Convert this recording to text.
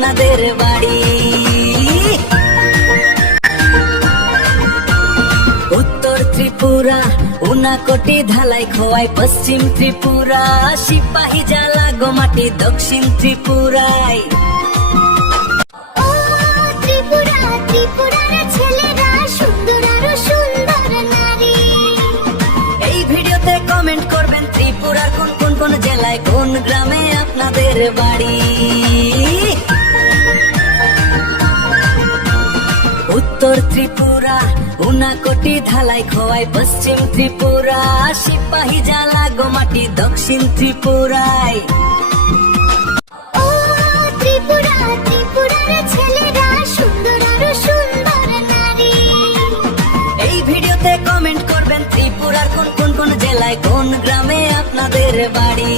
আপনাদের বাড়ি। উত্তর ত্রিপুরা উনাকোটি ধালাই খোয়াই, পশ্চিম ত্রিপুরা সিপাহী জ্বালা গোমাটি, দক্ষিণ ত্রিপুরায় ত্রিপুরা, ত্রিপুরার ছেলেরা সুন্দর আরো সুন্দর নারী। এই ভিডিওতে কমেন্ট করবেন ত্রিপুরার কোন কোন কোন জেলায় কোন গ্রামে আপনাদের বাড়ি। উত্তর ত্রিপুরা উনাকোটি ধালাই খোয়াই, পশ্চিম ত্রিপুরা সিপাহী জ্বালা গোমাটি, দক্ষিণ ত্রিপুরায় ত্রিপুরা, ত্রিপুরার ছেলেরা সুন্দর আরো সুন্দর নারী। এই ভিডিওতে কমেন্ট করবেন ত্রিপুরার কোন কোন কোন জেলায় কোন গ্রামে আপনাদের বাড়ি।